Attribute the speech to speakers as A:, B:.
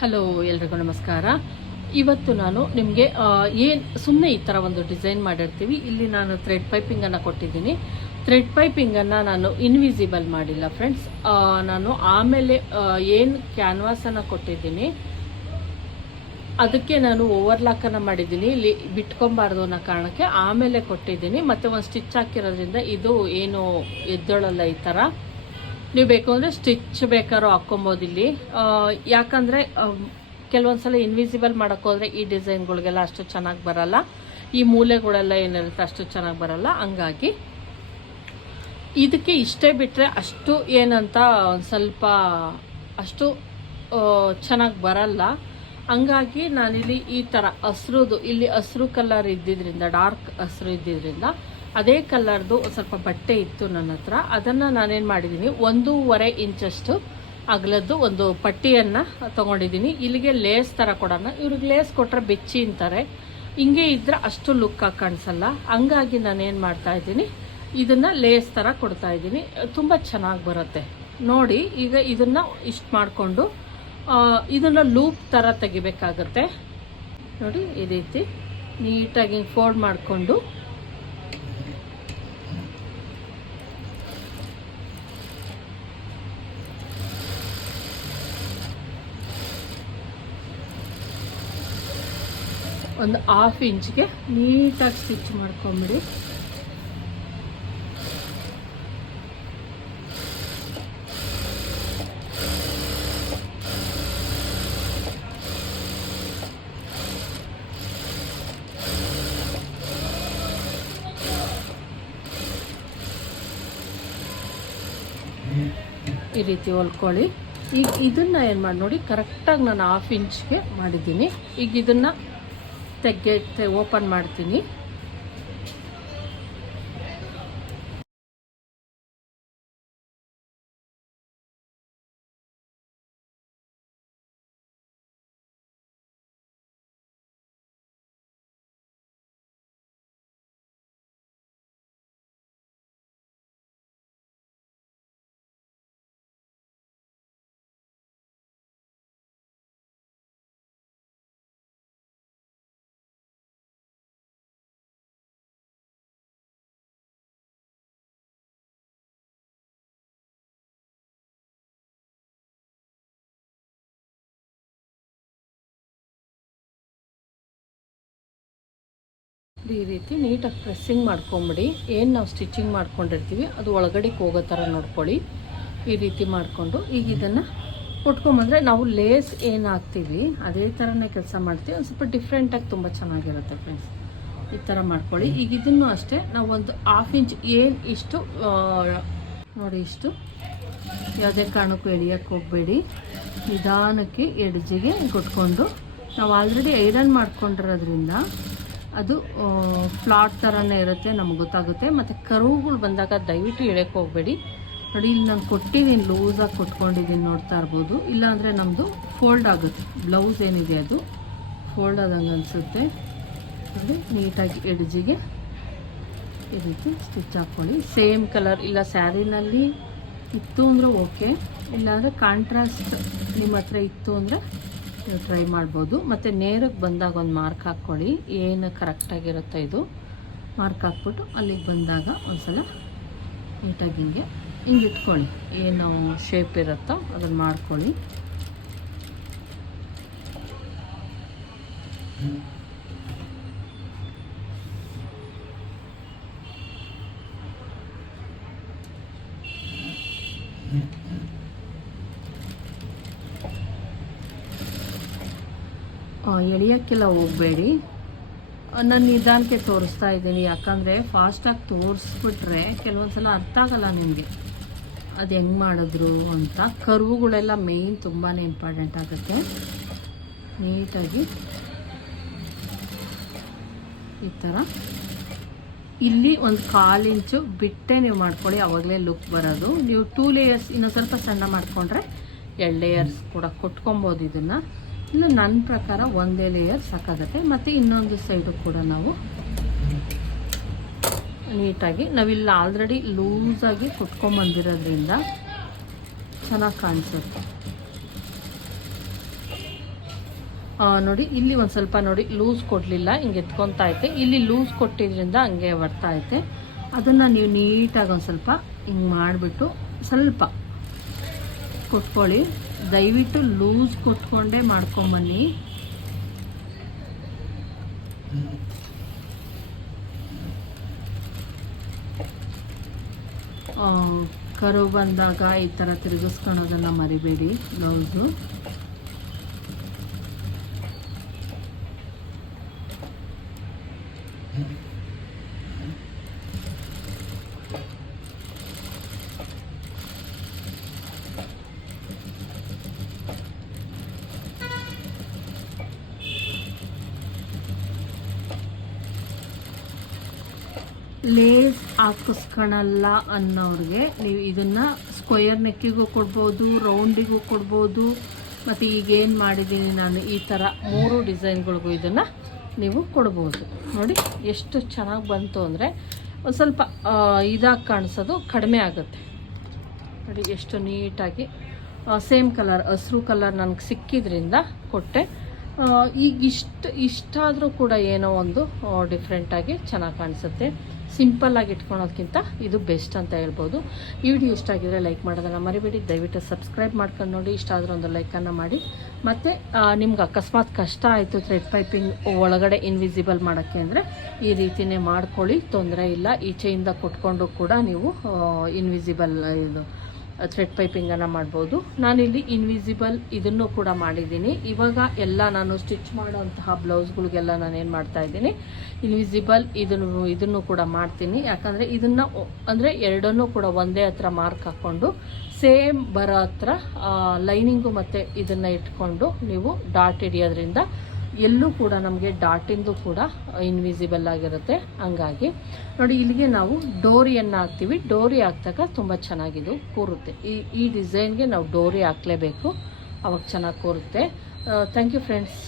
A: Hello, ಎಲ್ರಿಗೂ ನಮಸ್ಕಾರ. ಇವತ್ತು ನಾನು ನಿಮಗೆ ಏನು ಸುಮ್ಮನೆ ಈ ಥರ ಒಂದು ಡಿಸೈನ್ ಮಾಡಿರ್ತೀವಿ. ಇಲ್ಲಿ ನಾನು ಥ್ರೆಡ್ ಪೈಪಿಂಗನ್ನು ಕೊಟ್ಟಿದ್ದೀನಿ. ಥ್ರೆಡ್ ಪೈಪಿಂಗನ್ನು ನಾನು ಇನ್ವಿಸಿಬಲ್ ಮಾಡಿಲ್ಲ ಫ್ರೆಂಡ್ಸ್ ನಾನು ಆಮೇಲೆ ಏನು ಕ್ಯಾನ್ವಾಸನ್ನು ಕೊಟ್ಟಿದ್ದೀನಿ. ಅದಕ್ಕೆ ನಾನು ಓವರ್ಲಾಕನ್ನು ಮಾಡಿದ್ದೀನಿ. ಇಲ್ಲಿ ಬಿಟ್ಕೊಬಾರ್ದು ಅನ್ನೋ ಕಾರಣಕ್ಕೆ ಆಮೇಲೆ ಕೊಟ್ಟಿದ್ದೀನಿ. ಮತ್ತು ಒಂದು ಸ್ಟಿಚ್ ಹಾಕಿರೋದ್ರಿಂದ ಇದು ಏನು ಎದ್ದೊಳಲ್ಲ ಈ ಥರ ನೀವು ಬೇಕು ಅಂದರೆ ಸ್ಟಿಚ್ ಬೇಕಾದ್ರೂ ಹಾಕ್ಕೊಬೋದು ಇಲ್ಲಿ. ಯಾಕಂದರೆ ಕೆಲವೊಂದ್ಸಲ ಇನ್ವಿಸಿಬಲ್ ಮಾಡೋಕ್ಕೋದ್ರೆ ಈ ಡಿಸೈನ್ಗಳಿಗೆಲ್ಲ ಅಷ್ಟು ಚೆನ್ನಾಗಿ ಬರಲ್ಲ. ಈ ಮೂಲೆಗಳೆಲ್ಲ ಏನಿರುತ್ತೆ ಅಷ್ಟು ಚೆನ್ನಾಗಿ ಬರಲ್ಲ. ಹಂಗಾಗಿ ಇದಕ್ಕೆ ಇಷ್ಟೇ ಬಿಟ್ಟರೆ ಅಷ್ಟು ಏನಂತ ಸ್ವಲ್ಪ ಅಷ್ಟು ಚೆನ್ನಾಗಿ ಬರಲ್ಲ. ಹಂಗಾಗಿ ನಾನಿಲ್ಲಿ ಈ ಥರ ಹಸ್ರುದು, ಇಲ್ಲಿ ಹಸ್ರು ಕಲರ್ ಇದ್ದಿದ್ರಿಂದ ಡಾರ್ಕ್ ಹಸ್ರು ಇದ್ದಿದ್ರಿಂದ ಅದೇ ಕಲರ್ದು ಸ್ವಲ್ಪ ಬಟ್ಟೆ ಇತ್ತು ನನ್ನ ಹತ್ರ. ಅದನ್ನು ನಾನೇನು ಮಾಡಿದ್ದೀನಿ ಒಂದೂವರೆ ಇಂಚಷ್ಟು ಅಗಲದ್ದು ಒಂದು ಪಟ್ಟಿಯನ್ನು ತೊಗೊಂಡಿದ್ದೀನಿ ಇಲ್ಲಿಗೆ ಲೇಸ್ ಥರ ಕೊಡೋಣ. ಇವ್ರಿಗೆ ಲೇಸ್ ಕೊಟ್ಟರೆ ಬೆಚ್ಚಿ ಅಂತಾರೆ. ಹಿಂಗೆ ಇದ್ರೆ ಅಷ್ಟು ಲುಕ್ ಆಗಿ ಕಾಣಿಸಲ್ಲ. ಹಂಗಾಗಿ ನಾನೇನು ಮಾಡ್ತಾ ಇದ್ದೀನಿ, ಇದನ್ನು ಲೇಸ್ ಥರ ಕೊಡ್ತಾ ಇದ್ದೀನಿ. ತುಂಬ ಚೆನ್ನಾಗಿ ಬರುತ್ತೆ. ನೋಡಿ, ಈಗ ಇದನ್ನು ಇಷ್ಟು ಮಾಡಿಕೊಂಡು ಇದನ್ನು ಲೂಪ್ ಥರ ತೆಗಿಬೇಕಾಗತ್ತೆ. ನೋಡಿ, ಈ ರೀತಿ ನೀಟಾಗಿ ಫೋಲ್ಡ್ ಮಾಡಿಕೊಂಡು ಒಂದು ಹಾಫ್ ಇಂಚ್ಗೆ ನೀಟಾಗಿ ಸ್ಟಿಚ್ ಮಾಡ್ಕೊಂಬಿಡಿ. ಈ ರೀತಿ ಹೊಲ್ಕೊಳ್ಳಿ. ಈಗ ಇದನ್ನ ಏನು ಮಾಡಿ ನೋಡಿ ಕರೆಕ್ಟಾಗಿ ನಾನು ಹಾಫ್ ಇಂಚ್ಗೆ ಮಾಡಿದ್ದೀನಿ. ಈಗ ಇದನ್ನ ತೆಗೆ ಓಪನ್ ಮಾಡ್ತೀನಿ. ಈ ರೀತಿ ನೀಟಾಗಿ ಪ್ರೆಸ್ಸಿಂಗ್ ಮಾಡ್ಕೊಂಬಿಡಿ. ಏನು ನಾವು ಸ್ಟಿಚಿಂಗ್ ಮಾಡ್ಕೊಂಡಿರ್ತೀವಿ ಅದು ಒಳಗಡೆಗೆ ಹೋಗೋ ಥರ ನೋಡ್ಕೊಳ್ಳಿ. ಈ ರೀತಿ ಮಾಡಿಕೊಂಡು ಈಗ ಇದನ್ನು ಕೊಟ್ಕೊಂಬಂದರೆ ನಾವು ಲೇಸ್ ಏನು ಹಾಕ್ತೀವಿ ಅದೇ ಥರನೇ ಕೆಲಸ ಮಾಡ್ತೀವಿ. ಒಂದು ಸ್ವಲ್ಪ ಡಿಫ್ರೆಂಟಾಗಿ ತುಂಬ ಚೆನ್ನಾಗಿರುತ್ತೆ ಫ್ರೆಂಡ್ಸ್ ಈ ಥರ ಮಾಡ್ಕೊಳ್ಳಿ. ಈಗ ಇದನ್ನು ಅಷ್ಟೇ ನಾವು ಒಂದು ಹಾಫ್ ಇಂಚ್ ಏನು ಇಷ್ಟು ನೋಡಿ ಇಷ್ಟು. ಯಾವುದೇ ಕಾರಣಕ್ಕೂ ಎಳಿಯೋಕ್ಕೆ ಹೋಗಬೇಡಿ. ನಿಧಾನಕ್ಕೆ ಎಡ್ಜಿಗೆ ಕೊಟ್ಕೊಂಡು ನಾವು ಆಲ್ರೆಡಿ ಐರನ್ ಮಾಡ್ಕೊಂಡಿರೋದ್ರಿಂದ ಅದು ಫ್ಲಾಟ್ ಥರನೇ ಇರುತ್ತೆ, ನಮ್ಗೆ ಗೊತ್ತಾಗುತ್ತೆ. ಮತ್ತು ಕರುಗಳು ಬಂದಾಗ ದಯವಿಟ್ಟು ಎಳೆಯೋಕ್ಕೆ ಹೋಗಬೇಡಿ. ನೋಡಿ, ಇಲ್ಲಿ ನಾನು ಕೊಟ್ಟಿದ್ದೀನಿ ಲೂಸಾಗಿ ಕೊಟ್ಕೊಂಡಿದ್ದೀನಿ ನೋಡ್ತಾ ಇರ್ಬೋದು. ಇಲ್ಲಾಂದರೆ ನಮ್ಮದು ಫೋಲ್ಡ್ ಆಗುತ್ತೆ. ಬ್ಲೌಸ್ ಏನಿದೆ ಅದು ಫೋಲ್ಡ್ ಆದಂಗೆ ಅನಿಸುತ್ತೆ. ಅಂದರೆ ನೀಟಾಗಿ ಎಡ್ಜಿಗೆ ಈ ರೀತಿ ಸ್ಟಿಚ್ ಹಾಕ್ಕೊಳ್ಳಿ. ಸೇಮ್ ಕಲರ್ ಇಲ್ಲ ಸ್ಯಾರಿನಲ್ಲಿ ಇತ್ತು ಅಂದರೆ ಓಕೆ ಇಲ್ಲಾಂದರೆ ಕಾಂಟ್ರಾಸ್ಟ್ ನಿಮ್ಮ ಹತ್ರ ಇತ್ತು ಅಂದರೆ ನೀವು ಟ್ರೈ ಮಾಡ್ಬೋದು. ಮತ್ತು ನೇರಕ್ಕೆ ಬಂದಾಗ ಒಂದು ಮಾರ್ಕ್ ಹಾಕ್ಕೊಳ್ಳಿ. ಏನು ಕರೆಕ್ಟಾಗಿರುತ್ತೆ ಇದು? ಮಾರ್ಕ್ ಹಾಕ್ಬಿಟ್ಟು ಅಲ್ಲಿಗೆ ಬಂದಾಗ ಒಂದ್ಸಲ ನೀಟಾಗಿ ಹಿಂಗೆ ಹಿಂಗೆ ಇಟ್ಕೊಳ್ಳಿ ಏನು ಶೇಪ್ ಇರುತ್ತೋ ಅದನ್ನು ಮಾಡ್ಕೊಳ್ಳಿ. ಆ, ಎಳಿಯೋಕ್ಕೆಲ್ಲ ಹೋಗಬೇಡಿ. ನಾನು ನಿಧಾನಕ್ಕೆ ತೋರಿಸ್ತಾ ಇದ್ದೀನಿ. ಯಾಕಂದರೆ ಫಾಸ್ಟಾಗಿ ತೋರಿಸ್ಬಿಟ್ರೆ ಕೆಲವೊಂದು ಸಲ ಅರ್ಥ ಆಗಲ್ಲ ನಿಮಗೆ. ಅದು ಹೆಂಗೆ ಮಾಡಿದ್ರು ಅಂತ. ಕರುವುಗಳೆಲ್ಲ ಮೇಯ್ನ್ ತುಂಬಾ ಇಂಪಾರ್ಟೆಂಟ್ ಆಗುತ್ತೆ. ನೀಟಾಗಿ ಈ ಥರ ಇಲ್ಲಿ ಒಂದು ಕಾಲು ಇಂಚು ಬಿಟ್ಟೆ ನೀವು ಮಾಡ್ಕೊಳ್ಳಿ. ಆವಾಗಲೇ ಲುಕ್ ಬರೋದು. ನೀವು ಟೂ ಲೇಯರ್ಸ್ ಇನ್ನೊಂದು ಸ್ವಲ್ಪ ಸಣ್ಣ ಮಾಡಿಕೊಂಡ್ರೆ ಎರಡು ಲೇಯರ್ಸ್ ಕೂಡ ಕೊಟ್ಕೊಬೋದು ಇದನ್ನು. ಇಲ್ಲ ನನ್ನ ಪ್ರಕಾರ ಒಂದೇ ಲೇಯರ್ ಸಾಕಾಗತ್ತೆ. ಮತ್ತು ಇನ್ನೊಂದು ಸೈಡು ಕೂಡ ನಾವು ನೀಟಾಗಿ ನಾವಿಲ್ಲಿ ಆಲ್ರೆಡಿ ಲೂಸಾಗಿ ಕುಟ್ಕೊಂಬಂದಿರೋದ್ರಿಂದ ಚೆನ್ನಾಗಿ ಕಾಣಿಸುತ್ತೆ. ನೋಡಿ, ಇಲ್ಲಿ ಒಂದು ಸ್ವಲ್ಪ ನೋಡಿ ಲೂಸ್ ಕೊಡಲಿಲ್ಲ, ಹಿಂಗೆ ಎತ್ಕೊತಾ ಐತೆ ಇಲ್ಲಿ ಲೂಸ್ ಕೊಟ್ಟಿದ್ರಿಂದ ಹಂಗೆ ಬರ್ತಾ ಐತೆ ಅದನ್ನು ನೀವು ನೀಟಾಗಿ ಒಂದು ಸ್ವಲ್ಪ ಹಿಂಗೆ ಮಾಡಿಬಿಟ್ಟು ಸ್ವಲ್ಪ ಕೊಟ್ಕೊಳ್ಳಿ ದಯವಿಟ್ಟು ಲೂಸ್ ಕೊಟ್ಕೊಂಡೇ ಮಾಡ್ಕೊಂಬನ್ನಿ. ಕರು ಬಂದಾಗ ಈ ಥರ ತಿರುಗಿಸ್ಕೊಳೋದನ್ನು ಮರಿಬೇಡಿ ಬ್ಲೌಸು ಲೇಸ್ ಹಾಕಿಸ್ಕೊಳಲ್ಲ ಅನ್ನೋರಿಗೆ ನೀವು ಇದನ್ನು ಸ್ಕ್ವಯರ್ ನೆಕ್ಕಿಗೂ ಕೊಡ್ಬೋದು, ರೌಂಡಿಗೂ ಕೊಡ್ಬೋದು. ಮತ್ತು ಈಗ ಏನು ಮಾಡಿದ್ದೀನಿ ನಾನು ಈ ಥರ ಮೂರು ಡಿಸೈನ್ಗಳಿಗೂ ಇದನ್ನು ನೀವು ಕೊಡ್ಬೋದು. ನೋಡಿ ಎಷ್ಟು ಚೆನ್ನಾಗಿ ಬಂತು ಅಂದರೆ ಒಂದು ಸ್ವಲ್ಪ ಇದಾಗಿ ಕಾಣಿಸೋದು ಕಡಿಮೆ ಆಗುತ್ತೆ. ನೋಡಿ ಎಷ್ಟು ನೀಟಾಗಿ ಸೇಮ್ ಕಲರ್, ಹಸಿರು ಕಲರ್ ನನಗೆ ಸಿಕ್ಕಿದ್ರಿಂದ ಕೊಟ್ಟೆ. ಈಗ ಇಷ್ಟು, ಇಷ್ಟಾದರೂ ಕೂಡ ಏನೋ ಒಂದು ಡಿಫ್ರೆಂಟಾಗಿ ಚೆನ್ನಾಗಿ ಕಾಣಿಸುತ್ತೆ. ಸಿಂಪಲ್ಲಾಗಿ ಇಟ್ಕೊಳೋದ್ಕಿಂತ ಇದು ಬೆಸ್ಟ್ ಅಂತ ಹೇಳ್ಬೋದು. ಈ ವಿಡಿಯೋ ಇಷ್ಟ ಆಗಿದ್ರೆ ಲೈಕ್ ಮಾಡೋದನ್ನು ಮರಿಬೇಡಿ. ದಯವಿಟ್ಟು ಸಬ್ಸ್ಕ್ರೈಬ್ ಮಾಡ್ಕೊಂಡು ನೋಡಿ. ಇಷ್ಟ ಆದರೂ ಒಂದು ಲೈಕನ್ನು ಮಾಡಿ. ಮತ್ತು ನಿಮ್ಗೆ ಅಕಸ್ಮಾತ್ ಕಷ್ಟ ಆಯಿತು ಥ್ರೆಡ್ ಪೈಪಿಂಗ್ ಒಳಗಡೆ ಇನ್ವಿಸಿಬಲ್ ಮಾಡೋಕ್ಕೆ ಅಂದರೆ ಈ ರೀತಿನೇ ಮಾಡ್ಕೊಳ್ಳಿ. ತೊಂದರೆ ಇಲ್ಲ. ಈಚೆಯಿಂದ ಕೊಟ್ಕೊಂಡು ಕೂಡ ನೀವು ಇನ್ವಿಸಿಬಲ್ ಇದು ಥ್ರೆಡ್ ಪೈಪಿಂಗನ್ನು ಮಾಡ್ಬೋದು. ನಾನಿಲ್ಲಿ ಇನ್ವಿಸಿಬಲ್ ಇದನ್ನು ಕೂಡ ಮಾಡಿದ್ದೀನಿ. ಇವಾಗ ಎಲ್ಲ ನಾನು ಸ್ಟಿಚ್ ಮಾಡೋಂತಹ ಬ್ಲೌಸ್ಗಳಿಗೆಲ್ಲ ನಾನು ಏನು ಮಾಡ್ತಾ ಇದ್ದೀನಿ. ಇನ್ವಿಸಿಬಲ್ ಇದನ್ನು ಇದನ್ನು ಕೂಡ ಮಾಡ್ತೀನಿ. ಯಾಕಂದರೆ ಇದನ್ನು ಅಂದರೆ ಎರಡನ್ನೂ ಕೂಡ ಒಂದೇ ಹತ್ರ ಮಾರ್ಕ್ ಹಾಕ್ಕೊಂಡು ಸೇಮ್ ಬರೋ ಹತ್ರ ಲೈನಿಂಗು ಮತ್ತು ಇದನ್ನು ಇಟ್ಕೊಂಡು ನೀವು ಡಾಟ್ ಹಿಡಿಯೋದ್ರಿಂದ ಎಲ್ಲೂ ಕೂಡ ನಮಗೆ ಡಾಟಿಂದು ಕೂಡ ಇನ್ವಿಸಿಬಲ್ ಆಗಿರುತ್ತೆ. ಹಂಗಾಗಿ ನೋಡಿ, ಇಲ್ಲಿಗೆ ನಾವು ಡೋರಿಯನ್ನು ಹಾಕ್ತೀವಿ. ಡೋರಿ ಹಾಕ್ದಾಗ ತುಂಬ ಚೆನ್ನಾಗಿದು ಕೂರುತ್ತೆ. ಈ ಈ ಡಿಸೈನ್ಗೆ ನಾವು ಡೋರಿ ಹಾಕಲೇಬೇಕು. ಅವಾಗ ಚೆನ್ನಾಗಿ ಕೂರುತ್ತೆ. Thank you friends